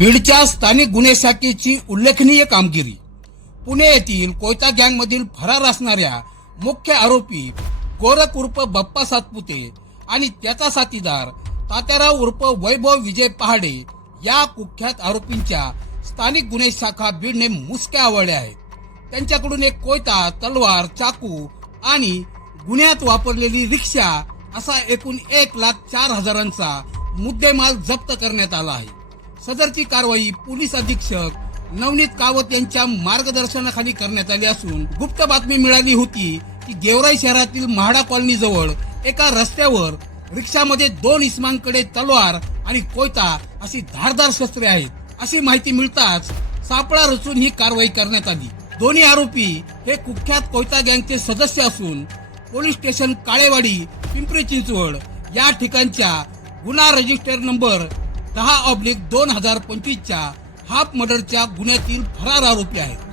बीडच्या स्थानिक गुन्हे शाखेची उल्लेखनीय कामगिरी. पुणे येथील कोयता गँगमधील फरार असणाऱ्या मुख्य आरोपी गोरख उर्फ बप्पा सातपुते आणि त्याचा साथीदार तात्याराव उर्फ वैभव विजय पहाडे या कुख्यात आरोपींच्या स्थानिक गुन्हे शाखा बीडने मुसक्या आवडल्या आहेत. त्यांच्याकडून एक कोयता तलवार चाकू आणि गुन्ह्यात वापरलेली रिक्षा असा एकूण एक लाख चार हजारांचा मुद्देमाल जप्त करण्यात आला आहे. सदरची कारवाई पोलीस अधीक्षक नवनीत कावत यांच्या मार्गदर्शनाखाली करण्यात आली असून गुप्त बातमी मिळाली होती की गेवराई शहरातील म्हाडा कॉलनी जवळ एका रस्त्यावर रिक्षामध्ये दोन इस्मांकडे तलवार आणि कोयता अशी धारदार शस्त्रे आहेत अशी माहिती मिळताच सापळा रचून ही कारवाई करण्यात आली. दोन्ही आरोपी हे कुख्यात कोयता गँगचे सदस्य असून पोलीस स्टेशन काळेवाडी पिंपरी चिंचवड या ठिकाणच्या गुन्हा रजिस्टर नंबर दहा ऑब्लिक दोन हजार पंचवीसच्या हाफ मर्डरच्या गुन्ह्यातील फरार आरोपी आहेत.